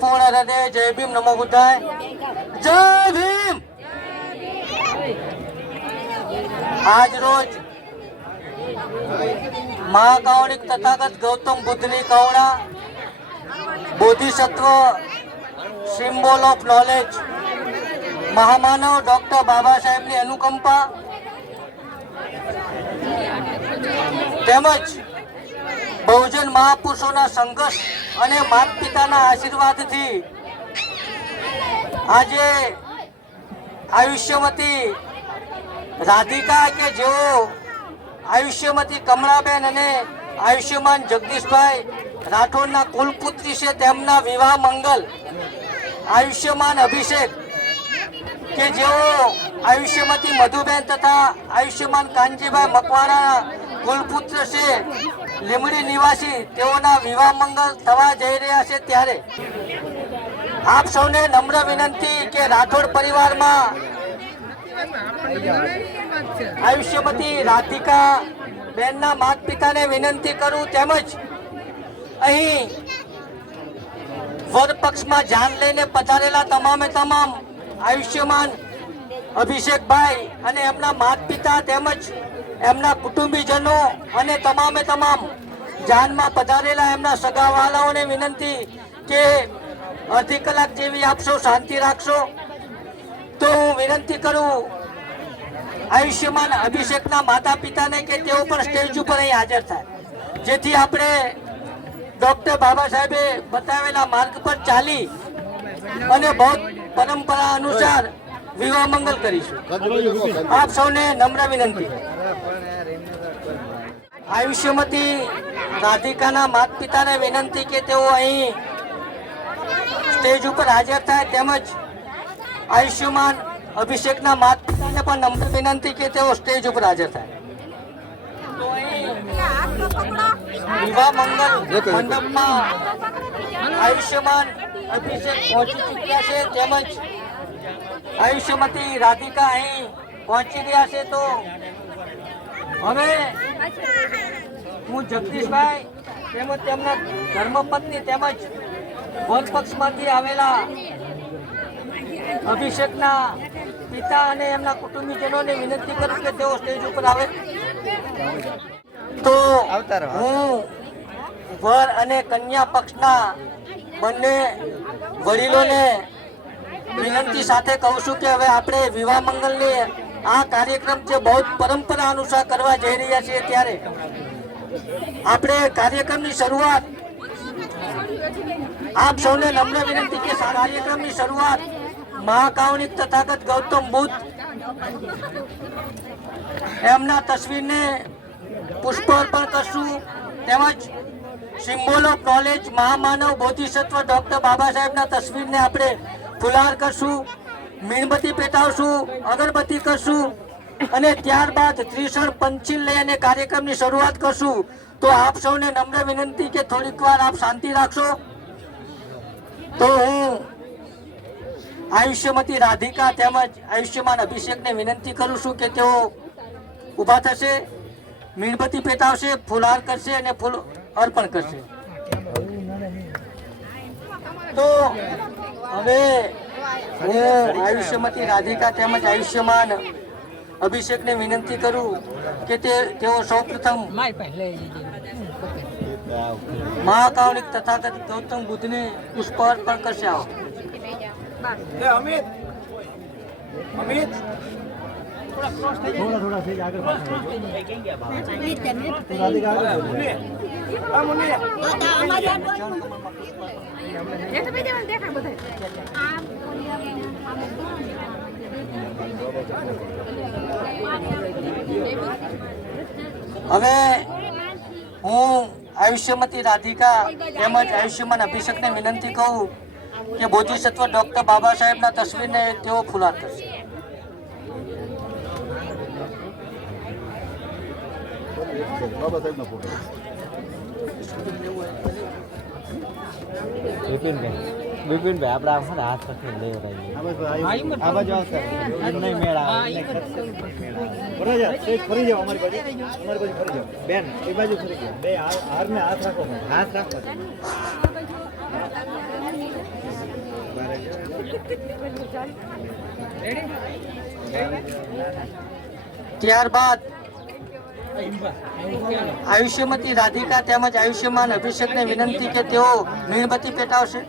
પૂર્ણ હૃદય જય ભીમ નમો બુદ્ધાય જય ભીમ। આજ રોજ મહાકાવણિક તથાગત ગૌતમ બુદ્ધની કરુણા બોધિસત્વ સિમ્બોલ ઓફ નોલેજ મહામાનવ ડોક્ટર બાબા સાહેબની અનુકંપા તેમજ બહુજન મહાપુરુષોના સંઘર્ષ અને માતા પિતાના આશીર્વાદથી આજે આયુષ્યમતી રાધિકા કે જેઓ આયુષ્યમતી કમળાબેન અને આયુષ્યમાન જગદીશભાઈ રાઠોડના કુલપુત્રી છે તેમના વિવાહ મંગલ આયુષ્યમાન અભિષેક કે જેઓ આયુષ્યમતી મધુબેન તથા આયુષ્યમાન કાનજીભાઈ મકવાણાના કુલપુત્ર છે લીમડી નિવાસી તેઓના વિવાહ મંગલ થવા જઈ રહ્યા છે ત્યારે આપ સૌને નમ્ર વિનંતી કે રાઠોડ પરિવારમાં આયુષ્યમતી રાધિકા બેનના માતા પિતાને વિનંતી કરું તેમજ અહીં વર પક્ષમાં જાન લઈને પધારેલા તમામે તમામ આયુષ્યમાન અભિષેકભાઈ અને એમના માતા પિતા તેમજ એમના કુટુંબીજનો અને તમામે તમામ જાનમાં પધારેલા એમના સગાવાલાઓને વિનંતી કે અડધી કલાક જેવી આપ સૌ શાંતિ રાખશો તો હું વિનંતી કરું આયુષ્યમાન અભિષેકના માતા પિતાને કે તેઓ પણ સ્ટેજ ઉપર અહીં હાજર થાય જેથી આપણે ડોક્ટર બાબા સાહેબે બતાવેલા માર્ગ પર ચાલી અને બૌદ્ધ પરંપરા અનુસાર વિવાહ મંગલ કરીશું। આપ સૌને નમ્ર વિનંતી। આયુષ્યમતી રાધિકાના માતા પિતાને વિનંતી કે તેઓ અહીં સ્ટેજ ઉપર હાજર થાય તેમજ આયુષ્યમાન અભિષેકના માતા પિતાને પણ નમ્ર વિનંતી કે તેઓ સ્ટેજ ઉપર હાજર થાય। વિવાહ મંગલ મંડપમાં આયુષ્યમાન અભિષેક પહોંચી ચૂક્યા છે તેમજ આયુષ્યમતી રાધિકા અહીં પહોંચી ગયા છે તો હવે હું જગદીશભાઈ તેમજ તેમના ધર્મપત્ની તેમજ વર પક્ષમાંથી આવેલા અભિષેકના પિતા અને એમના કુટુંબીજનોને વિનંતી કરું કે તેઓ સ્ટેજ ઉપર આવે તો હું વર અને કન્યા પક્ષના બંને વડીલોને વિનંતી સાથે કહું છું કે હવે આપણે વિવાહ મંગલની આ કાર્યક્રમ જે બૌદ્ધ પરંપરા અનુસાર કરવા જઈ રહ્યા છીએ ત્યારે આપણે કાર્યક્રમની શરૂઆત આપ સૌને નમ્ર વિનંતી કે કાર્યક્રમની શરૂઆત મહાકાવણિક તથાગત ગૌતમ બુદ્ધ એમના તસવીરને પુષ્પ અર્પણ કરશું તેમજ સિમ્બોલ ઓફ નોલેજ મહામાનવ બોધિસત્વ ડોક્ટર બાબા સાહેબના તસવીરને આપણે ફુલાર કરશું, મીણબત્તી પેટાવશું, અગરબત્તી કરશું અને ત્યારબાદ ત્રિશણ પંચીલ લઈ અને કાર્યક્રમની શરૂઆત કરશું। તો આપ સૌને નમ્ર વિનંતી કે થોડીક વાર આપ શાંતિ રાખશો તો હું આયુષ્યમતી રાધિકા તેમજ આયુષ્યમાન અભિષેકને વિનંતી કરું છું કે તેઓ ઊભા થશે, મીણબત્તી પેટાવશે, ફુલાર કરશે અને ફૂલ અર્પણ કરશે। તો હવે હું આયુષ્યમતી રાધિકા તેમજ આયુષ્યમાન અભિષેકને વિનંતી કરું કે તેઓ સૌપ્રથમ મહાકાવણિક તથાગત ગૌતમ બુદ્ધને પુષ્પ અર્પણ કરશે। આવો અમિત थोड़ा से आगे હવે હું આયુષ્યમતી રાધિકા તેમજ આયુષ્યમાન અભિષેકને વિનંતી કહું કે બોધિસત્વ ડોક્ટર બાબા સાહેબના તસવીરને તેઓ ફુલાર કરશે। बाबा साहेब ना फोटो विपिन भाई આપણે આમ હાથ સાથે લઈ રહીએ આ બાજુ આવશે નહીં મેળા બરાબર છે ફરી જાવ અમારી બાજુ ફરી જાવ બેન એ બાજુ ફરી જાવ બે હારને હાથ રાખો ત્યારબાદ આયુષ્યમતી રાધિકા તેમજ આયુષ્યમાન અભિષેકને વિનંતી કે તેઓ મીણબત્તી પેટાવશે.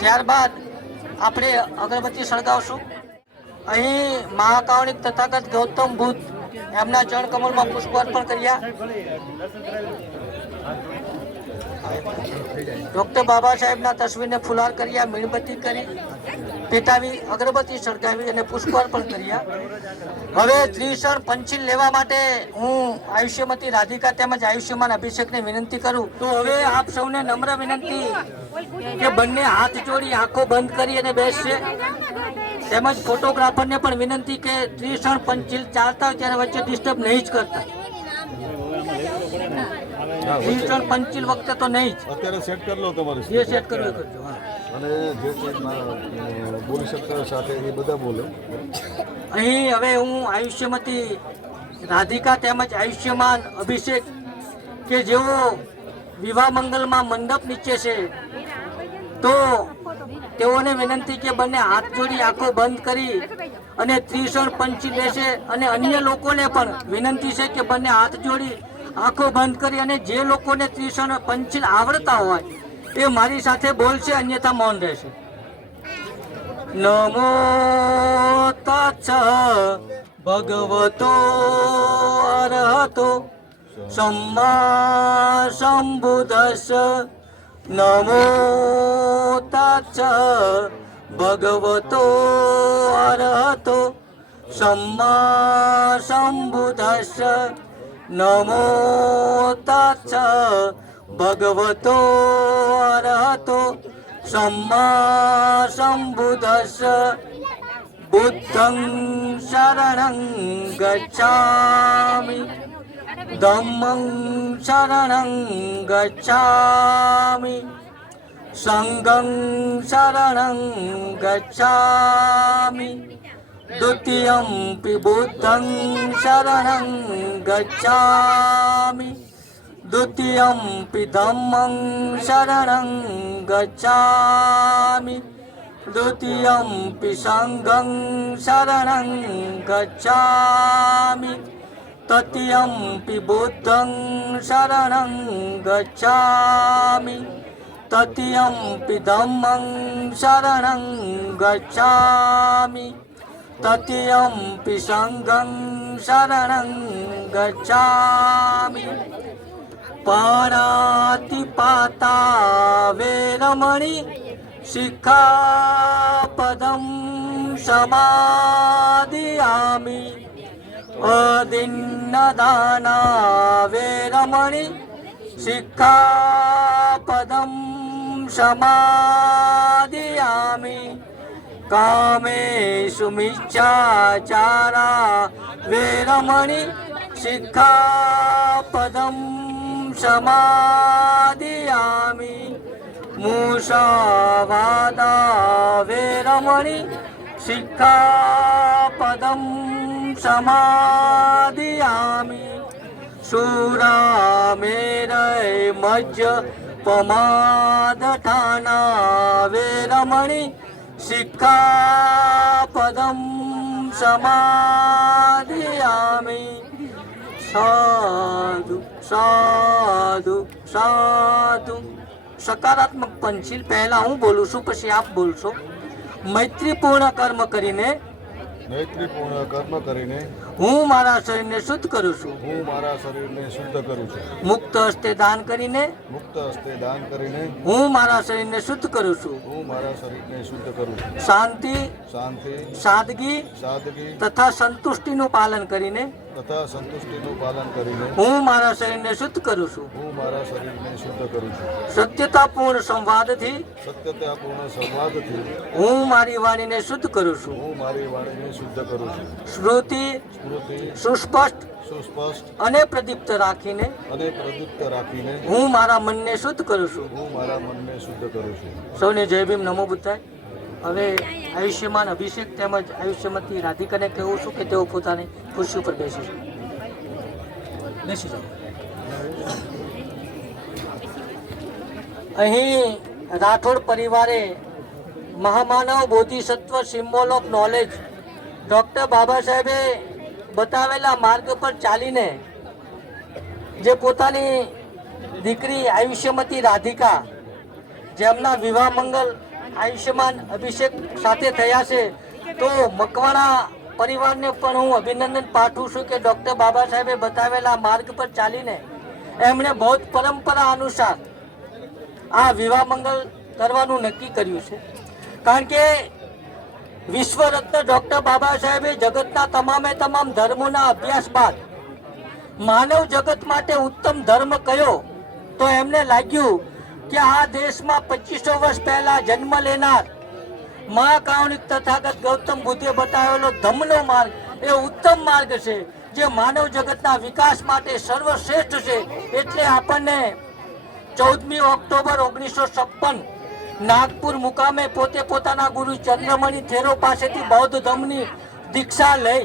ત્યારબાદ આપણે અગરબત્તી સળગાવશું. અહીં મહાકાવણિક તથાગત ગૌતમ બુદ્ધ એમના ચરણ કમળમાં પુષ્પ અર્પણ કર્યા. ડોક્ટર બાબા સાહેબના તસવીરને ફુલાર કર્યા, મીણબત્તી કરી પેટાવી, અગરબત્તી સળગાવી અને પુષ્પ અર્પણ કર્યા. હવે ત્રિશણ પંચીલ લેવા માટે હું આયુષ્યમતી રાધિકા તેમજ આયુષ્યમાન અભિષેકને વિનંતી કરું. તો હવે આપ સૌને નમ્ર વિનંતી કે બંને હાથ જોડી આંખો બંધ કરી અને બેસશે. તેમજ ફોટોગ્રાફરને પણ વિનંતી કે ત્રિશણ પંચીલ ચાલતા હોય ત્યારે વચ્ચે ડિસ્ટર્બ નહીં જ કરતા. ત્રિશણ પંચીલ વખતે તો નહીં જ. અત્યારે સેટ કરી લો તમારે જે સેટ કરવું કરજો. અને જે બોલી શકતા સાથે એ બધા બોલો. અહીં હવે હું આયુષ્યમતી રાધિકા તેમજ આયુષ્યમાન અભિષેક કે જેઓ વિવાહ મંગલમાં મંડપ નીચે છે, તો તેઓને વિનંતી કે બંને હાથ જોડી આંખો બંધ કરી અને ત્રિશણ પંચીલ લેશે. અને અન્ય લોકોને પણ વિનંતી છે કે બંને હાથ જોડી આંખો બંધ કરી અને જે લોકોને ત્રિશણ પંચીલ આવડતા હોય એ મારી સાથે બોલશે, અન્યથા મૌન રહેશે. નમો તચ્છ ભગવતો અરહતો સમ્મા સંબુદ્ધસ્સ. નમો તચ્છ ભગવતો અરહતો સમ્મા સંબુદ્ધસ્સ. નમો તચ્છ ભગવતો અરહતો સમ્મા સંબુદ્ધસ્સ. બુદ્ધં શરણં ગચ્છામિ, ધમ્મં શરણં ગચ્છામિ, સંઘં શરણં ગચ્છામિ, દ્વિતીયમ્પિ બુદ્ધં શરણં ગચ્છામિ, દ્વિતીયમ્પિ ધમ્મં શરણં ગચ્છામિ, દ્વિતીયમ્પિ સંઘં શરણં ગચ્છામિ, તૃતીયમ્પિ બુદ્ધં શરણં ગચ્છામિ, તૃતીયમ્પિ ધમ્મં શરણં ગચ્છામિ, તૃતીયમ્પિ સંઘં શરણં ગચ્છામિ. પાણાતિપાતા વેરમણી શિખાપદં સમાદિયામિ. અદિન્નદાના વેરમણી શિખાપદં સમાદિયામિ. કામેષુ મિચ્છાચારા વેરમણી શિખાપદં સમાદિયામિ. મુસાવાદા વેરમણી શિખાપદં સમાદિયામિ. સુરામેરય મજ્જ પમાદઠાના વેરમણી શિખાપદં સમાદિયામિ. સાધુ સાધુ સાધુ. સકારાત્મક પંચીલ પહેલા હું બોલું છું, પછી આપ બોલશો. મૈત્રીપૂર્ણ કર્મ કરીને હું મારા શરીરને શુદ્ધ કરું છું. હું મારા શરીરને શુદ્ધ કરું છું. મુક્ત હસ્તે દાન કરીને મુક્ત હસ્તે દાન કરીને હું મારા શરીરને શુદ્ધ કરું છું. હું મારા શરીરને શુદ્ધ કરું છું. શાંતિ, શાંતિ, સાદગી સાદગી તથા સંતુષ્ટિનું પાલન કરીને તથા સંતુષ્ટિનું પાલન કરીને હું મારા શરીરને શુદ્ધ કરું છું. હું મારા શરીરને શુદ્ધ કરું છું. સત્યતાપૂર્ણ સંવાદથી સત્યતાપૂર્ણ સંવાદથી હું મારી વાણીને શુદ્ધ કરું છું. હું મારી વાણીને શુદ્ધ કરું છું. સ્મૃતિ સ્મૃતિ સુસ્પષ્ટ સુસ્પષ્ટ અને પ્રદીપ્ત રાખીને અને પ્રદીપ્ત રાખીને હું મારા મનને શુદ્ધ કરું છું. હું મારા મનને શુદ્ધ કરું છું. સૌને જય ભીમ, નમો બુદ્ધાય. હવે આયુષ્યમાન અભિષેક તેમજ આયુષ્યમતી રાધિકાને કહેવું છું કે તેઓ પોતાની ખુરશી ઉપર બેસી છે. બેસી જાઓ. અહીં રાઠોડ પરિવારે મહામાનવ બોધિસત્વ સિમ્બોલ ઓફ નોલેજ ડૉક્ટર બાબા સાહેબે બતાવેલા માર્ગ પર ચાલીને જે પોતાની દીકરી આયુષ્યમતી રાધિકા જેમના વિવાહ મંગલ આયુષ્યમાન અભિષેક સાથે થયા છે, તો મકવાણા પરિવારને પણ હું અભિનંદન પાઠવું છું કે ડૉક્ટર બાબા સાહેબે બતાવેલા માર્ગ પર ચાલીને એમણે બૌદ્ધ પરંપરા અનુસાર આ વિવાહ મંગલ કરવાનું નક્કી કર્યું છે. કારણ કે વિશ્વરત્ન ડૉક્ટર બાબા સાહેબે જગતના તમામે તમામ ધર્મોના અભ્યાસ બાદ માનવ જગત માટે ઉત્તમ ધર્મ કયો, તો એમને લાગ્યું કે આ દેશમાં 2500 વર્ષ પહેલા જન્મ લેનાર મહાકારુણિક તથાગત ગૌતમ બુદ્ધે બતાવેલો ધમ્મનો માર્ગ એ ઉત્તમ માર્ગ છે, જે માનવ જગતના વિકાસ માટે સર્વશ્રેષ્ઠ છે. એટલે આપણને 14મી ઓક્ટોબર 1956 નાગપુર મુકામે પોતે પોતાના ગુરુ ચંદ્રમણી થેરો પાસેથી બૌદ્ધ ધર્મની દીક્ષા લઈ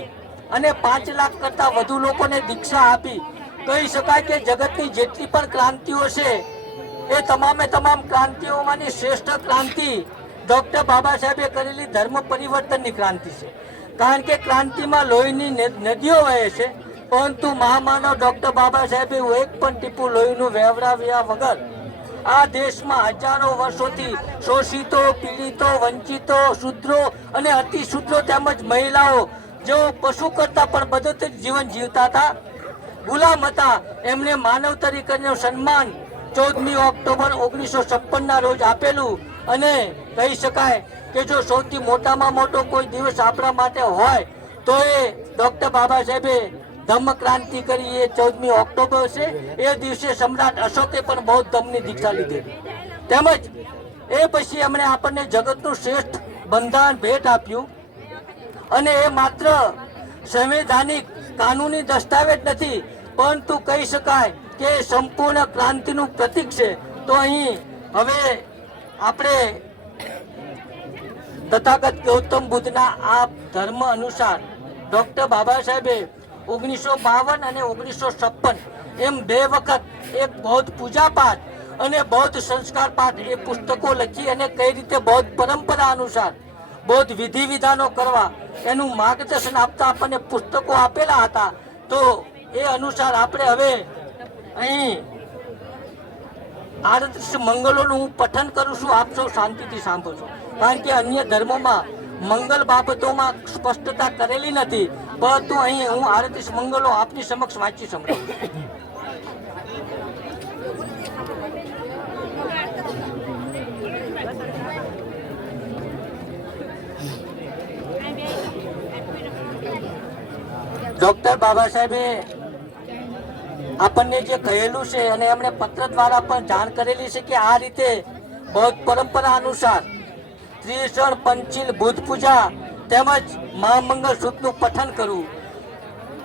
અને 5 લાખ કરતાં વધુ લોકોને દીક્ષા આપી. કહી શકાય કે જગતની જેટલી પણ ક્રાંતિઓ છે એ તમામે તમામ ક્રાંતિઓમાંની શ્રેષ્ઠ ક્રાંતિ ડૉક્ટર બાબા સાહેબે કરેલી ધર્મ પરિવર્તનની ક્રાંતિ છે. કારણ કે ક્રાંતિમાં લોહીની નદીઓ વહે છે, પરંતુ મહામાનવ ડૉક્ટર બાબા સાહેબે એક પણ ટીપું લોહીનું વહેવડાવ્યા વગર આ દેશમાં હજારો વર્ષોથી શોષિતો, પીડિતો, વંચિતો, શૂદ્રો અને અતિશૂદ્રો તેમજ મહિલાઓ જેઓ પશુ કરતાં પણ બદતર જીવન જીવતા હતા, ગુલામ હતા, એમણે માનવ તરીકેનું સન્માન 14મી ઓક્ટોબર 1956ના રોજ આપેલું. અને કહી શકાય કે જો સૌથી મોટામાં મોટો કોઈ દિવસ આપણા માટે હોય તો એ ડૉક્ટર બાબા સાહેબે ધમ્મ ક્રાંતિ કરી એ 14મી ઓક્ટોબર છે. એ દિવસે સમ્રાટ અશોકે પણ બૌદ્ધ ધર્મની દીક્ષા લીધેલી. તેમજ એ પછી એમણે આપણને જગતનું શ્રેષ્ઠ બંધારણ ભેટ આપ્યું. અને એ માત્ર સંવૈધાનિક કાનૂની દસ્તાવેજ નથી, પરંતુ કહી શકાય કે સંપૂર્ણ ક્રાંતિનું પ્રતીક છે. તો અહીં હવે આપણે તથાગત ગૌતમ બુદ્ધના આ ધર્મ અનુસાર ડૉક્ટર બાબા સાહેબે 1952 અને 1956 એમ 2 વખત એક બૌદ્ધ પૂજા પાઠ અને બૌદ્ધ સંસ્કાર પાઠ એ પુસ્તકો લખી અને કઈ રીતે બૌદ્ધ પરંપરા અનુસાર બૌદ્ધ વિધિ વિધાનો કરવા એનું માર્ગદર્શન આપતા આપણને પુસ્તકો આપેલા હતા. તો એ અનુસાર આપણે હવે અહીં આડત્રીસ મંગલોનું હું પઠન કરું છું, આપ સૌ શાંતિથી સાંભળજો. કારણ કે અન્ય ધર્મોમાં મંગલ બાબતોમાં સ્પષ્ટતા કરેલી નથી, પરંતુ અહીં હું 38 મંગલો આપની સમક્ષ વાંચી સંભળાવું. ડૉક્ટર બાબા સાહેબે આપણને જે કહેલું છે અને એમણે પત્ર દ્વારા પણ જાણ કરેલી છે કે આ રીતે બૌદ્ધ પરંપરા અનુસાર ત્રિશણ પંચીલ બુદ્ધ પૂજા તેમજ મહામંગલ સૂત્રનું પઠન કરવું.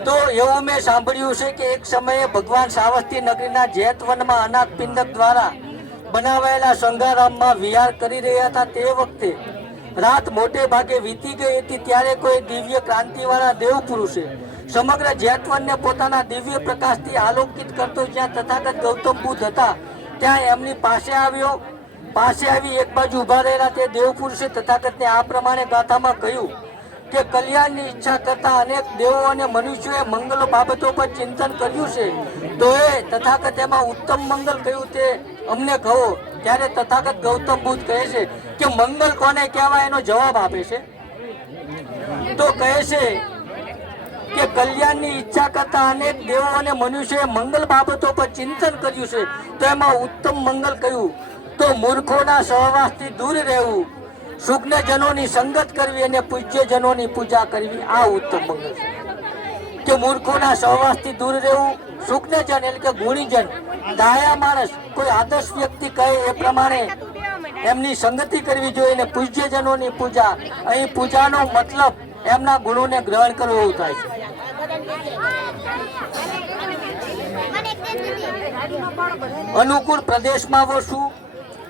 તો એવું મેં સાંભળ્યું છે કે એક સમયે ભગવાન સાવસ્તી નગરીના જેતવનમાં અનાથ પિંડક દ્વારા બનાવાયેલા સંઘારામમાં વિહાર કરી રહ્યા હતા. તે વખતે રાત મોટે ભાગે વીતી ગઈ હતી. ત્યારે કોઈ દિવ્ય ક્રાંતિવાળા દેવ પુરુષે સમગ્ર જેતવનને પોતાના દિવ્ય પ્રકાશથી આલોકિત કરતો જ્યાં તથાગત ગૌતમ બુદ્ધ હતા ત્યાં એમની પાસે આવી એક બાજુ ઊભા રહેલા તે દેવ પુરુષે તથાગતને આ પ્રમાણે ગાથામાં કહ્યું કે કલ્યાણની ઈચ્છા કરતા અનેક દેવો અને મનુષ્યોએ મંગલ બાબતો પર ચિંતન કર્યું છે, તો એ તથાગત એમાં ઉત્તમ મંગલ કયું તે અમને કહો. ત્યારે તથાગત ગૌતમ બુદ્ધ કહે છે કે મંગલ કોને કહેવાય એનો જવાબ આપે છે. તો કહે છે કે કલ્યાણની ઈચ્છા કરતા અનેક દેવો અને મનુષ્યએ મંગલ બાબતો પર ચિંતન કર્યું છે, તો એમાં ઉત્તમ મંગલ કયું? તો મૂર્ખોના સહવાસથી દૂર રહેવું, શુગ્નજનોની સંગત કરવી અને પૂજ્યજનોની પૂજા કરવી, આ ઉત્તમ મંગલ છે. કે મૂર્ખોના સહવાસથી દૂર રહેવું, શુગ્નજન એટલે કે ગુણીજન, દાયા માણસ, કોઈ આદર્શ વ્યક્તિ કહે એ પ્રમાણે એમની સંગતિ કરવી જોઈએ અને પૂજ્યજનોની પૂજા. અહીં પૂજાનો મતલબ એમના ગુણોને ગ્રહણ કરવું એવું થાય છે. અનુકૂળ પ્રદેશમાં વસવું,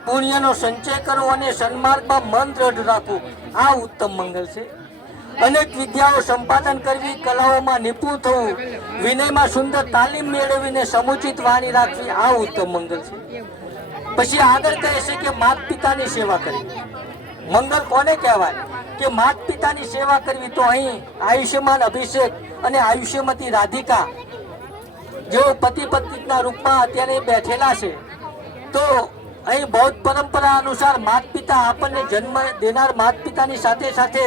પુણ્યનો સંચય કરવો અને સન્માર્ગમાં મન દ્રઢ રાખવું, આ ઉત્તમ મંગલ છે. અનેક વિદ્યાઓ સંપાદન કરવી, કલાઓમાં નિપુણ થવું, વિનયમાં સુંદર તાલીમ મેળવીને સમુચિત વાણી રાખવી, આ ઉત્તમ મંગલ છે. પછી આગળ કહે છે કે માતા પિતાની સેવા કરવી. મંગલ કોને કહેવાય? કે માતા પિતાની સેવા કરવી. તો અહીં આયુષ્યમાન અભિષેક અને આયુષ્યમતી રાધિકા જેઓ પતિ પત્નીના રૂપમાં અત્યારે બેઠેલા છે, તો અહીં બૌદ્ધ પરંપરા અનુસાર માતા પિતા આપણને જન્મ દેનાર માતા પિતાની સાથે સાથે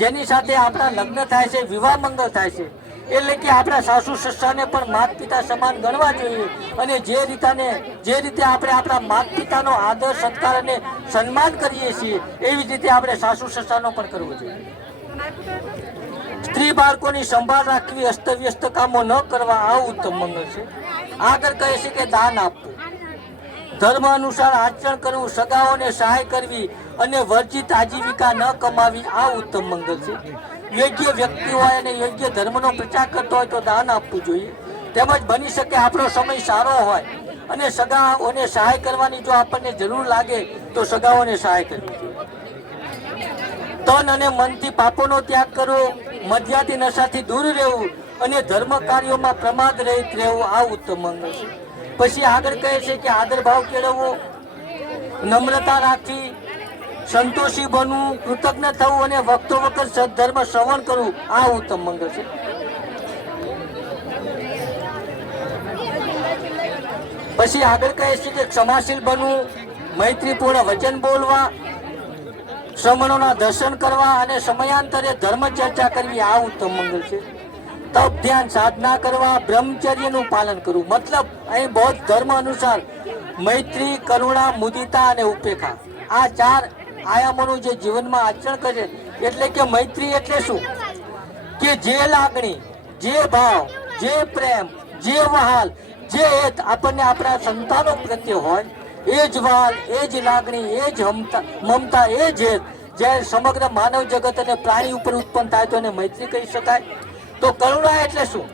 જેની સાથે આપણા લગ્ન થાય છે, વિવાહ મંગલ થાય છે, એટલે કે આપણા સાસુ સસરાને પણ માતા પિતા સમાન ગણવા જોઈએ. અને જે રીતે આપણે આપણા માતા પિતાનો આદર સત્કાર અને સન્માન કરીએ છીએ, એવી જ રીતે આપણે સાસુ સસરાનો પણ કરવો જોઈએ. સ્ત્રી બાળકોની સંભાળ રાખવી, અસ્તવ્યસ્ત કામો ન કરવા, આ ઉત્તમ મંગળ છે. આગળ કહે છે કે દાન આપવું, ધર્મ અનુસાર આચરણ કરવું, સગાઓને સહાય કરવી અને વર્જિત આજીવિકા ન કમાવી, આ ઉત્તમ મંગળ છે. યોગ્ય વ્યક્તિ હોય અને યોગ્ય ધર્મનો પ્રચાર કરતો હોય તો દાન આપવું જોઈએ. તેમજ બની શકે આપણો સમય સારો હોય અને સગાઓને સહાય કરવાની જો આપણને જરૂર લાગે તો સગાઓને સહાય કરવી જોઈએ. તન અને મનથી પાપોનો ત્યાગ કરવો, મદ્યાથી નશાથી દૂર રહેવું અને ધર્મ કાર્યોમાં પ્રમાદ રહિત રહેવું, આ ઉત્તમ મંગળ છે. પછી આગળ કહે છે કે આદર ભાવ કેળવવો, નમ્રતા રાખવી, સંતોષી બનવું, કૃતજ્ઞ થવું અને વખતો વખત સદધર્મ શ્રવણ કરવું, આ ઉત્તમ મંગળ છે. પછી આગળ કહે છે કે ક્ષમાશીલ બનવું, મૈત્રીપૂર્ણ વચન બોલવા, શ્રમણોના દર્શન કરવા અને સમયાંતરે ધર્મ ચર્ચા કરવી, આ ઉત્તમ મંગળ છે. તપ ધ્યાન સાધના કરવા, બ્રહ્મચર્યનું પાલન કરવું. મતલબ અહીં બૌદ્ધ ધર્મ અનુસાર મૈત્રી, કરુણા, મુદિતા અને ઉપેક્ષા, આ 4 આયામોનું જે જીવનમાં આચરણ કરે. એટલે કે મૈત્રી એટલે શું? કે જે લાગણી, જે ભાવ, જે પ્રેમ, જે વહાલ, જે હેત આપણને આપણા સંતાનો પ્રત્યે હોય, એ જ વહાલ, એ જ લાગણી, એ જ મમતા, એ જ હેત જ્યારે સમગ્ર માનવ જગત અને પ્રાણી ઉપર ઉત્પન્ન થાય તો એને મૈત્રી કહી શકાય. તો કરુણા એટલે શું?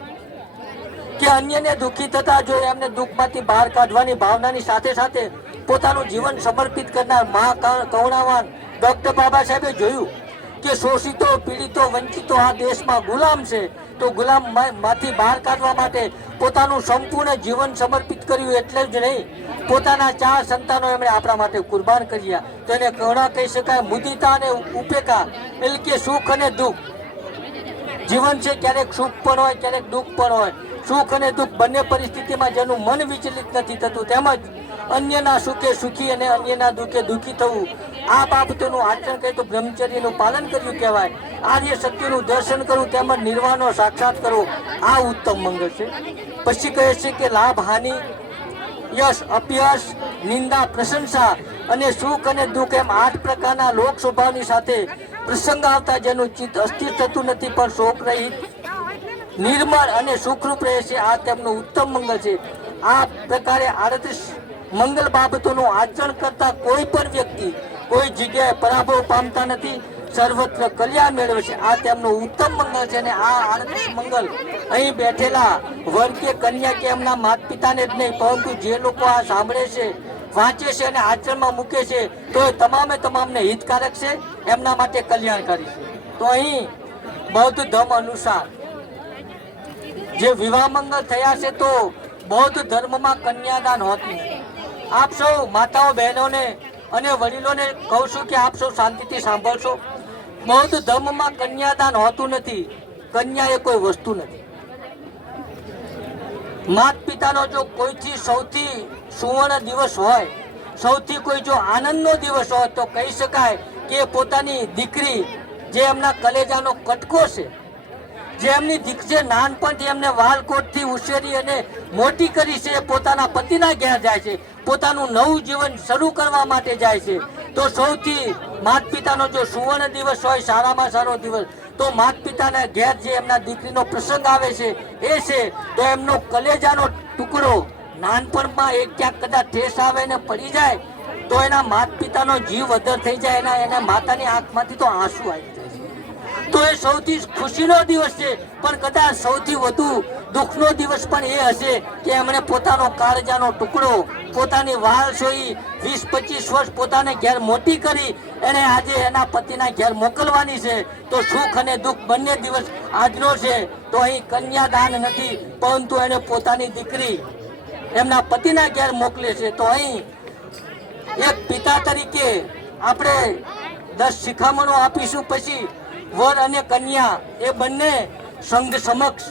કે અન્યને દુઃખી થતા જોઈ એમને દુઃખમાંથી બહાર કાઢવાની ભાવનાની સાથે સાથે પોતાનું જીવન સમર્પિત કરનાર મહાકરુણાવાન ડોક્ટર બાબા સાહેબે જોયું કે શોષિતો, પીડિતો, વંચિતો આ દેશમાં ગુલામ છે, તો ગુલામ માંથી બહાર કાઢવા માટે પોતાનું સંપૂર્ણ જીવન સમર્પિત કર્યું. એટલે જ નહીં, પોતાના 4 સંતાનો એમણે આપણા માટે કુરબાન કર્યા. તો એને કરુણા કહી શકાય. મુદિતા અને ઉપેક્ષા એટલે કે સુખ અને દુઃખ. જીવન છે, ક્યારેક સુખ પણ હોય, ક્યારેક દુઃખ પણ હોય. સુખ અને દુઃખ બંને પરિસ્થિતિમાં જેનું મન વિચલિત નથી થતું, તેમજ અન્યના સુખે સુખી અને અન્યના દુઃખે દુઃખી થવું, આ બાબતોનું આચરણ કરે તો બ્રહ્મચર્યનું પાલન કર્યું કહેવાય. આર્ય સત્યનું દર્શન કરવું તેમજ નિર્વાણનો સાક્ષાત કરવો, આ ઉત્તમ મંગળ છે. પછી કહે છે કે લાભ હાનિ, યશ અપયશ, નિંદા પ્રશંસા અને સુખ અને દુઃખ એમ 8 પ્રકારના લોક સ્વભાવની સાથે પ્રસંગ આવતા જેનું ચિત્ત અસ્થિર થતું નથી પણ શોક રહિત, નિર્મળ અને સુખરૂપ રહે છે, આ તેમનું ઉત્તમ મંગળ છે. આ પ્રકારે 38 મંગલ બાબતોનું આચરણ કરતા કોઈ પણ વ્યક્તિ કોઈ જગ્યાએ પરાભવ પામતા નથી, સર્વત્ર કલ્યાણ મેળવે છે. આ તેમનું ઉત્તમ મંગળ છે. અને આ 38 મંગલ અહીં બેઠેલા વર કે કન્યા કે એમના માતા પિતાને જ નહીં, પરંતુ જે લોકો આ સાંભળે છે, વાંચે છે અને આચરણમાં મૂકે છે તો એ તમામને હિતકારક છે, એમના માટે કલ્યાણકારી છે. તો અહીં બૌદ્ધ ધર્મ અનુસાર જે વિવાહ મંગલ થયા છે, તો બૌદ્ધ ધર્મમાં કન્યાદાન હોતું નથી. આપ સૌ માતાઓ, બહેનોને અને વડીલોને કહું છું કે આપ સૌ શાંતિથી સાંભળશો. બૌદ્ધ ધર્મમાં કન્યાદાન હોતું નથી. કન્યા એ કોઈ વસ્તુ નથી. માતા પિતાનો જો કોઈથી સૌથી સુવર્ણ દિવસ હોય, સૌથી કોઈ જો આનંદનો દિવસ હોય તો કહી શકાય કે પોતાની દીકરી જે એમના કલેજાનો કટકો છે, જે એમની દીકરી નાનપણથી એમને વાલકોટથી ઉછેરી અને મોટી કરી છે, પોતાના પતિના ઘેર જાય છે, પોતાનું નવું જીવન શરૂ કરવા માટે જાય છે. તો સૌથી માતા પિતાનો જો સુવર્ણ દિવસ હોય, સારામાં સારો દિવસ, તો માતા પિતાના ઘેર જે એમના દીકરીનો પ્રસંગ આવે છે એ છે. તો એમનો કલેજાનો ટુકડો નાનપણમાં એક ક્યાંક કદાચ ઠેસ આવે ને પડી જાય તો એના માતા પિતાનો જીવ અધર થઈ જાય, એના માતાની આંખમાંથી તો આંસુ આવી જાય છે. તો એ સૌથી ખુશીનો દિવસ છે, પણ કદાચ સૌથી વધુ દુઃખનો દિવસ પણ એ હશે કે એમણે પોતાનો કાળજાનો ટુકડો, પોતાની વાલસોઈ 20-25 વર્ષ પોતાને ઘેર મોટી કરી એને આજે એના પતિના ઘેર મોકલવાની છે. તો સુખ અને દુઃખ બંને દિવસ આજનો છે. તો અહીં કન્યાદાન નથી, પરંતુ એને પોતાની દીકરી એમના પતિના ઘેર મોકલે છે. તો અહીં એક પિતા તરીકે આપણે 10 શિખામણો આપીશું, પછી વર અને કન્યા એ બંને સંઘ સમક્ષ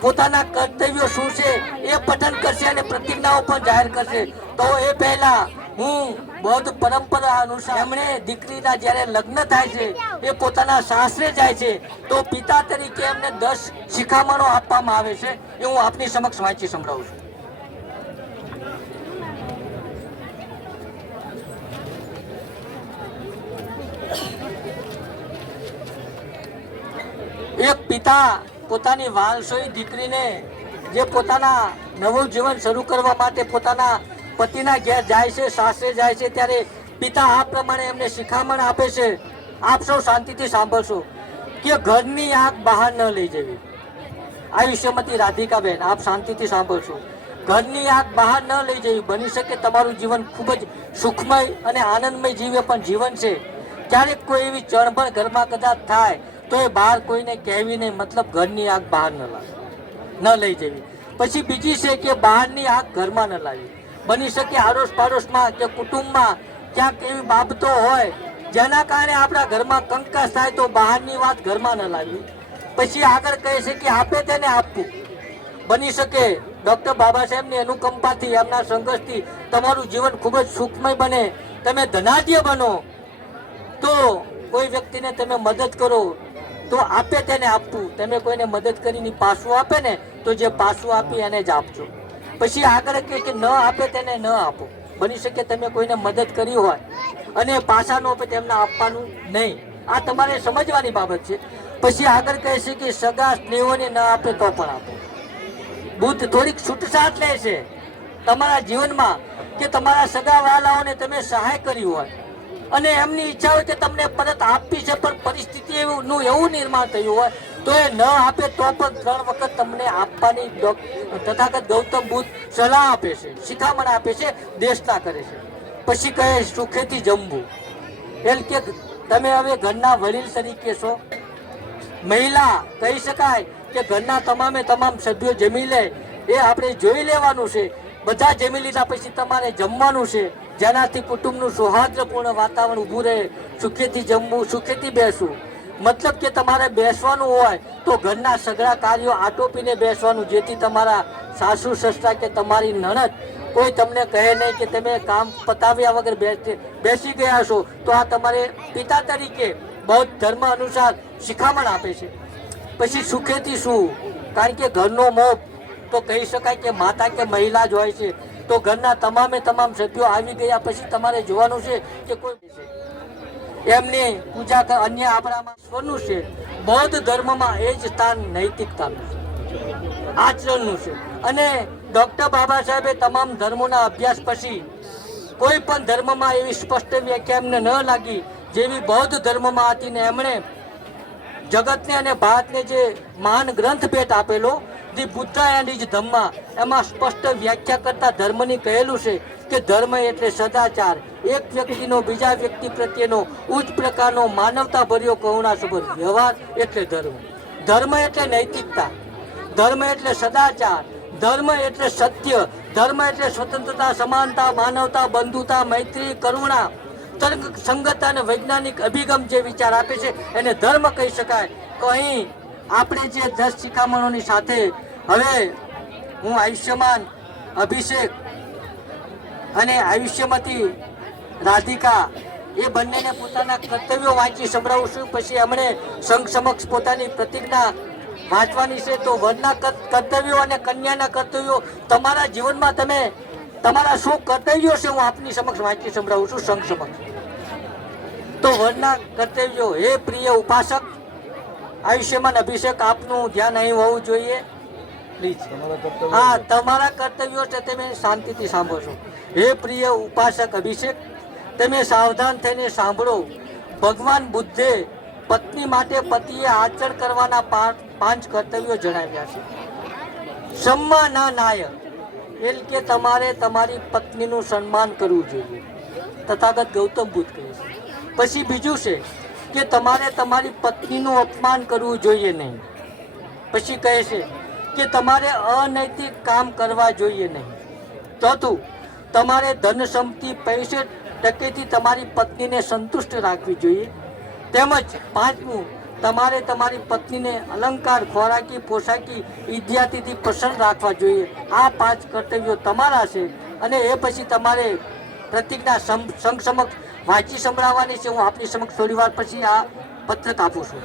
પોતાના કર્તવ્યો શું છે એ પઠન કરશે અને પ્રતિજ્ઞાઓ પણ જાહેર કરશે. તો એ પહેલા હું બૌદ્ધ પરંપરા અનુસાર એમણે દીકરીના જ્યારે લગ્ન થાય છે એ પોતાના સાસરે જાય છે, તો પિતા તરીકે એમને 10 શિખામણો આપવામાં આવે છે. એ હું આપની સમક્ષ વાંચી સંભળાવું છું. એક પિતા પોતાની વાલસોઈ દીકરીને જે પોતાના નવું જીવન શરૂ કરવા માટે પોતાના પતિના ઘેર જાય છે, સાસરે જાય છે, ત્યારે પિતા આ પ્રમાણે એમને શિખામણ આપે છે. આપ સૌ શાંતિથી સાંભળશો કે ઘરની આગ બહાર ન લઈ જવી. આયુષ્યમતી રાધિકાબેન, આપ શાંતિથી સાંભળશો. ઘરની આગ બહાર ન લઈ જવી. બની શકે તમારું જીવન ખૂબ જ સુખમય અને આનંદમય જીવે પણ જીવન છે. ક્યારેક કોઈ એવી ચણભણ ઘરમાં કદાચ થાય તો એ બહાર કોઈને કહેવી નહીં, મતલબ ઘરની આગ બહાર ન લઈ જવી. પછી બીજી છે કે બહારની આગ ઘરમાં ન લાવવી. બની શકે આડોશ પાડોશમાં કે કુટુંબમાં ક્યાંક એવી બાબતો હોય જેના કારણે આપણા ઘરમાં કંકાસ થાય, તો બહારની વાત ઘરમાં ન લાવવી. પછી આગળ કહે છે કે આપે તેને આપવું. બની શકે ડૉક્ટર બાબા સાહેબની અનુકંપાથી, એમના સંઘર્ષથી તમારું જીવન ખૂબ જ સુખમય બને, તમે ધનાઢ્ય બનો. તો કોઈ વ્યક્તિને તમે મદદ કરો તો આપે તેને આપવું. તમે કોઈને મદદ કરીને પાછું આપે ને, તો જે પાછું આપી એને જ આપજો. પછી આગળ કહે કે ન આપે તેને ન આપો. બની શકે તમે કોઈને મદદ કરી હોય અને પાછા ન આપે તેમને આપવાનું નહીં. આ તમારે સમજવાની બાબત છે. પછી આગળ કહે છે કે સગા સ્નેહોને ન આપે તો પણ આપો. બુદ્ધ થોડીક છૂટછાટ લે છે તમારા જીવનમાં કે તમારા સગા વાલાઓને તમે સહાય કરી હોય અને એમની ઈચ્છા હોય કે તમને પરત આપવી છે, પણ પરિસ્થિતિનું એવું નિર્માણ થયું હોય તો એ ન આપે તો પણ 3 વખત તમને આપવાની તથાગત ગૌતમ બુદ્ધ સલાહ આપે છે, શિખામણ આપે છે, દેશના કરે છે. પછી કહે સુખેથી જમવું. એટલે કે તમે હવે ઘરના વડીલ તરીકે છો. મહિલા કહી શકાય કે ઘરના તમામ સભ્યો જમી લે એ આપણે જોઈ લેવાનું છે. બધા જમી લીધા પછી તમારે જમવાનું છે, જેનાથી કુટુંબનું સૌહાર્દપૂર્ણ વાતાવરણ ઊભું રહે. સુખેથી જમવું, સુખેથી બેસવું. મતલબ કે તમારે બેસવાનું હોય તો ઘરના સઘળા કાર્યો આટોપીને બેસવાનું, જેથી તમારા સાસુ સસરા કે તમારી નણંદ કોઈ તમને કહે નહીં કે તમે કામ પતાવ્યા વગર બેસી ગયા છો. તો આ તમારે પિતા તરીકે બૌદ્ધ ધર્મ અનુસાર શિખામણ આપે છે. પછી સુખેથી શું, કારણ કે ઘરનો મોહ તો કહી શકાય કે માતા કે મહિલા જ હોય છે. તો ઘરના તમામ સભ્યો આવી ગયા પછી તમારે જોવાનું છે કે કોઈ એમની પૂજા અન્ય આપણામાં ઈશ્વરનું છે. બૌદ્ધ ધર્મમાં એ જ સ્થાન નૈતિકતાનું છે, આચરણનું છે. અને ડૉક્ટર બાબા સાહેબે તમામ ધર્મોના અભ્યાસ પછી કોઈ પણ ધર્મમાં એવી સ્પષ્ટ વ્યાખ્યા એમને ન લાગી જેવી બૌદ્ધ ધર્મમાં હતી ને એમણે જગતને અને ભારતને જે મહાન ગ્રંથ ભેટ આપેલો the Buddha and is Dhamma, એમાં સ્પષ્ટ વ્યાખ્યા કરતા ધર્મની કહેલું છે કે ધર્મ એટલે સદાચાર, એક વ્યક્તિનો બીજા વ્યક્તિ પ્રત્યેનો ઉચ્ચ પ્રકારનો માનવતાભર્યો કરુણાસભર વ્યવહાર એટલે ધર્મ. ધર્મ એટલે નૈતિકતા, ધર્મ એટલે સદાચાર, ધર્મ એટલે સત્ય, ધર્મ એટલે સ્વતંત્રતા, સમાનતા, માનવતા, બંધુતા, મૈત્રી, કરુણા, તર્ક સંગત અને વૈજ્ઞાનિક અભિગમ જે વિચાર આપે છે એને ધર્મ કહી શકાય. તો અહીં આપણે જે 10 શિખામણોની સાથે હવે હું આયુષ્યમાન અભિષેક અને આયુષ્યમતી રાધિકા એ બંનેને પોતાના કર્તવ્યો વાંચી સંભળાવું છું. પછી એમણે સંઘ સમક્ષ પોતાની પ્રતિજ્ઞા વાંચવાની છે. તો વરના કર્તવ્યો અને કન્યાના કર્તવ્યો તમારા જીવનમાં તમે તમારા શું કર્તવ્યો છે હું આપની સમક્ષ વાંચી સંભળાવું છું સંઘ સમક્ષ. તો વરના કર્તવ્યો. હે પ્રિય ઉપાસક, આયુષ્યમાન અભિષેક, આપનું ધ્યાન અહીં હોવું જોઈએ પ્લીઝ. હા, તમારા કર્તવ્યો છે તમે શાંતિથી સાંભળશો. હે પ્રિય ઉપાસક અભિષેક, તમે સાવધાન થઈને સાંભળો. ભગવાન બુદ્ધે પત્ની માટે પતિએ આચરણ કરવાના 5 કર્તવ્યો જણાવ્યા છે. સમ્માના નાય એટલે કે તમારે તમારી પત્નીનું સન્માન કરવું જોઈએ. તથાગત ગૌતમ બુદ્ધ કહે છે. પછી બીજું છે કે તમારે તમારી પત્નીનું અપમાન કરવું જોઈએ નહીં. પછી કહે છે કે તમારે અનૈતિક કામ કરવા જોઈએ નહીં. ચોથું, તમારે ધન સંપત્તિ 65% તમારી પત્નીને સંતુષ્ટ રાખવી જોઈએ. તેમજ પાંચમું, તમારે તમારી પત્નીને અલંકાર, ખોરાકી, પોશાકી ઇત્યાદિથી પ્રસન્ન રાખવા જોઈએ. આ 5 કર્તવ્યો તમારા છે. અને એ પછી તમારે પ્રતિજ્ઞા સંઘ સમક્ષ વાંચી સંભળાવવાની છે. હું આપની સમક્ષ થોડી વાર પછી આ પત્રક આપું છું.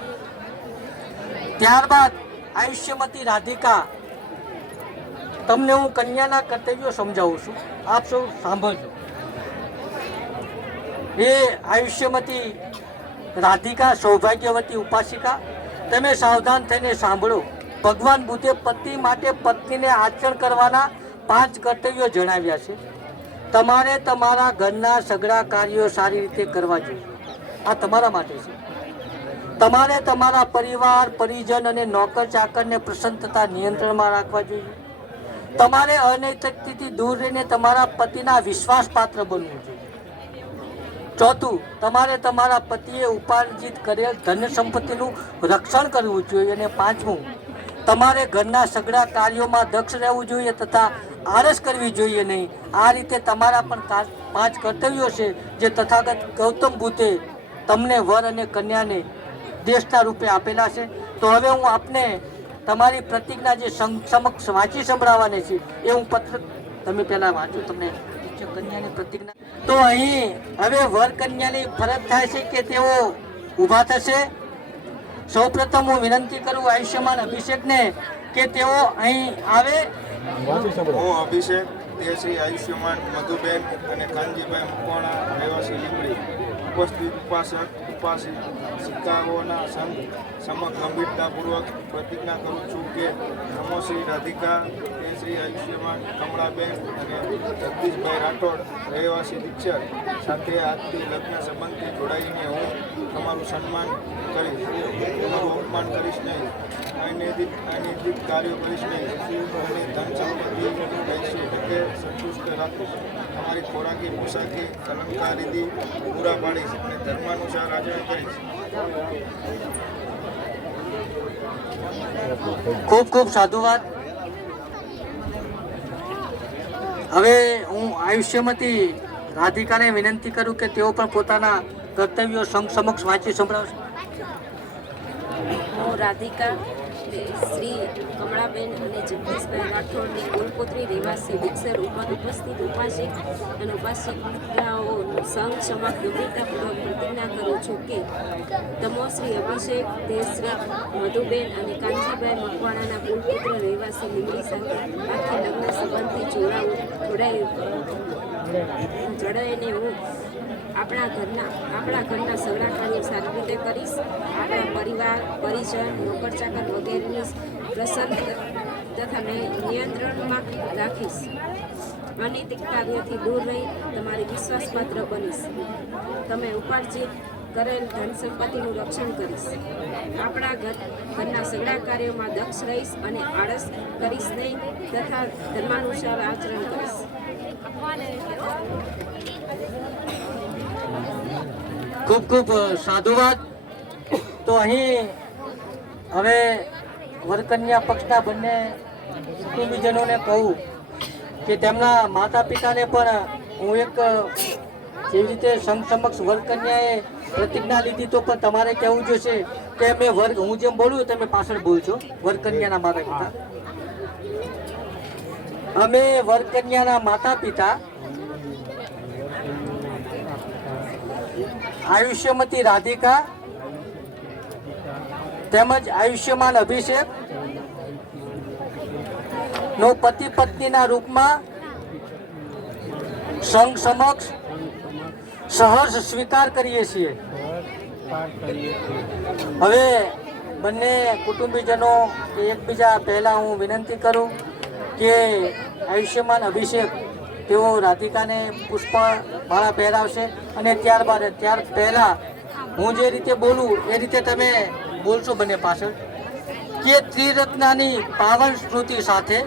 ત્યારબાદ આયુષ્યમતી રાધિકા, તમને હું કન્યાના કર્તવ્યો સમજાવું છું, આપ સૌ સાંભળજો. એ આયુષ્યમતી રાધિકા, સૌભાગ્યવતી ઉપાસિકા, તમે સાવધાન થઈને સાંભળો. ભગવાન બુદ્ધે પતિ માટે પત્નીને આચરણ કરવાના 5 કર્તવ્યો જણાવ્યા છે. તમારે તમારા ઘરના સઘળા કાર્યો સારી રીતે કરવા જોઈએ. આ તમારા માટે છે. તમારે તમારા પરિવાર, પરિજન અને નોકર ચાકરને પ્રસન્ન તથા નિયંત્રણમાં રાખવા જોઈએ. તમારે અનૈતિકતાથી દૂર રહીને તમારા પતિના વિશ્વાસપાત્ર બનવું જોઈએ. ચોથું, તમારે તમારા પતિએ ઉપાર્જિત કરેલ ધન સંપત્તિનું રક્ષણ કરવું જોઈએ. અને પાંચમું, તમારે ઘરના સઘળા કાર્યોમાં દક્ષ રહેવું જોઈએ તથા આળસ કરવી જોઈએ નહીં. આ રીતે તમારા પણ 5 કર્તવ્યો છે જે તથાગત ગૌતમ બુદ્ધે તમને વર અને કન્યાને દેશના રૂપે આપેલા છે. તો હવે હું આપને તમારી પ્રતિજ્ઞા જે સમક્ષ વાંચી સંભળાવવાની છે એ હું પત્ર તમે પહેલાં વાંચો. તમને કન્યાની પ્રતિજ્ઞા. તો અહીં હવે વર કન્યાની ફરજ થાય છે કે તેઓ ઊભા થશે. સૌપ્રથમ હું વિનંતી કરું આયુષ્યમાન અભિષેકને કે તેઓ અહીં આવે. હું અભિષેક, તે શ્રી આયુષ્યમાન મધુબેન અને કાનજીભાઈ મકવાણા, રહેવાસી લીંબડી, ઉપસ્થિત ઉપાસિકાઓના સંઘ સમક્ષ ગંભીરતાપૂર્વક પ્રતિજ્ઞા કરું છું કે નમો શ્રી રાધિકા, તે શ્રી આયુષ્યમાન કમળાબેન અને જગદીશભાઈ રાઠોડ, રહેવાસી દીક્ષર, સાથે આજથી લગ્ન સંબંધથી જોડાઈને હું તમારું સન્માન કરીશ, તમારું અપમાન કરીશ નહીં, અનૈતિક કાર્યો કરીશ નહીં, અને ધન સંપત્તિ 80% સંતુષ્ટ રાખીશ, તમારી ખોરાકી, પોશાકી, અલંકારીથી પૂરા પાડીશ અને ધર્માનુસાર આચરણ કરીશ. ખૂબ ખૂબ સાધુવાદ. હવે હું આયુષ્યમતી રાધિકાને વિનંતી કરું કે તેઓ પણ પોતાના કર્તવ્યો સંઘ સમક્ષ વાંચી સંભળાવશે. હું રાધિકા, શ્રી કમળાબેન અને જગદીશભાઈ રાઠોડની કુલપુત્રી, રહેવાસી દીક્ષર, ઉપસ્થિત ઉપાસિક અને ઉપાસિકાઓ સંઘ સમક્ષ ગંભીરતાપૂર્વક પ્રતિજ્ઞા કરું છું કે તમો શ્રી અભિષેક, તે શ્રી મધુબેન અને કાનજીભાઈ મકવાણાના કુલપુત્ર, રહેવાસી લીંબડી સાથે આખી લગ્ન સંબંધથી જોડાઈને હું આપણા ઘરના સગળા કાર્યો સારી રીતે કરીશ. આપણા પરિવાર, પરિજન, નોકર ચાકર વગેરેની પ્રસન્ન તથા નિયંત્રણમાં રાખીશ. અનૈતિક કાર્યોથી દૂર રહી તમારી વિશ્વાસપાત્ર બનીશ. તમે ઉપાર્જિત કરેલ ધન સંપત્તિનું રક્ષણ કરીશ. આપણા ઘરના સગળા કાર્યોમાં દક્ષ રહીશ અને આળસ કરીશ નહીં તથા ધર્માનુસાર આચરણ કરીશ. ખૂબ ખૂબ સાધુવાદ. તો અહીં હવે વરકન્યા પક્ષના બંને કુટુંબીજનોને કહું કે તેમના માતા પિતાને પણ હું એક જેવી રીતે સંઘ સમક્ષ વરકન્યાએ પ્રતિજ્ઞા લીધી તો પણ તમારે કહેવું જોઈશે કે હું જેમ બોલું તમે પાછળ બોલશો. વરકન્યાના માતા પિતા, અમે વરકન્યાના માતા પિતા આયુષ્યમતી રાધિકા તેમજ આયુષ્યમાન અભિષેક નો પતિ પત્નીના રૂપમાં સંઘ સમક્ષ સહર્ષ સ્વીકાર કરીએ છીએ. હવે બંને કુટુંબીજનો એકબીજા પહેલા હું વિનંતી કરું કે આયુષ્યમાન અભિષેક તેઓ રાધિકાને પુષ્પમાળા પહેરાવશે અને ત્યાર પહેલા હું જે રીતે બોલું એ રીતે તમે બોલશો બંને પાછળ કે ત્રિરત્નાની પાવન સ્મૃતિ સાથે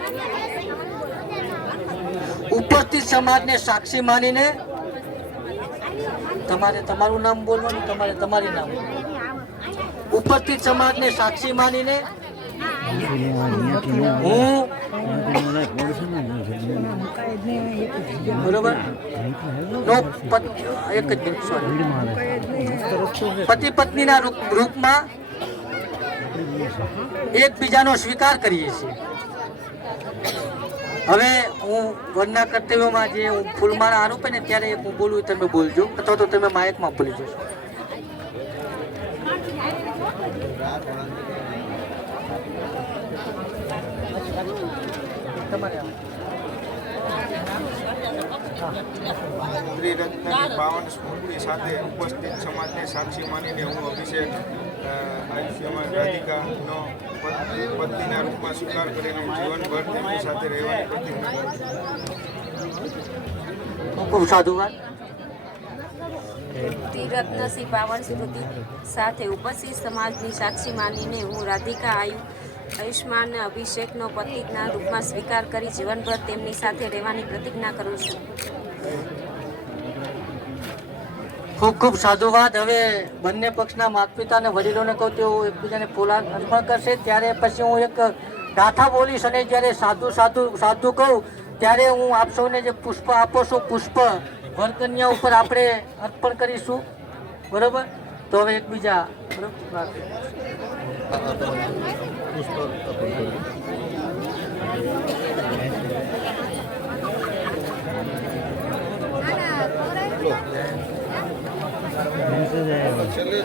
ઉપસ્થિત સમાજને સાક્ષી માનીને તમારે તમારું નામ બોલવાનું, તમારે તમારી નામ. ઉપસ્થિત સમાજને સાક્ષી માનીને હું બરોબર એક જ મિનિટ સોરી પતિ પત્નીના રૂપમાં એકબીજાનો સ્વીકાર કરીએ છીએ. હવે હું વરના કર્તવ્યોમાં જે હું ફૂલમાળા આરોપે ને ત્યારે હું બોલું તમે બોલજો અથવા તો તમે માઇકમાં બોલી જશો. ત્રિરત્નની પાવન સ્મૃતિ સાથે ઉપસ્થિત સમાજને સાક્ષી માનીને હું અભિષેક આયુષ્યમાન રાધિકાનો પત્નીના રૂપમાં સ્વીકાર કરીને જીવનભર તેમની સાથે રહેવાની પ્રતિજ્ઞા કરું છું. ખૂબ સાધુવાદ. ત્રિરત્નસિંહ પાવન સ્મૃતિ સાથે ઉપસ્થિત સમાજની સાક્ષી માનીને હું રાધિકા આયુષ્માન અભિષેકનો પતિના રૂપમાં સ્વીકાર કરી જીવનભર તેમની સાથે રહેવાની પ્રતિજ્ઞા કરું છું. ખૂબ ખૂબ સાધુવાદ. હવે બંને પક્ષના માતા પિતા અને વડીલોને કહું તેઓ એકબીજાને ફૂલાર અર્પણ કરશે. ત્યારે પછી હું એક ગાથા બોલીશ અને જ્યારે સાધુ સાધુ સાધુ કહું ત્યારે હું આપ સૌને જે પુષ્પ આપો છો પુષ્પ વરકન્યા ઉપર આપણે અર્પણ કરીશું. બરોબર? તો હવે એકબીજા બરોબર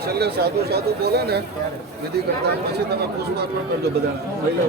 છેલ્લે સાધુ બોલે ને વિધિ કરતા પછી તમે પુષ્પ અર્પણ કરજો બધા.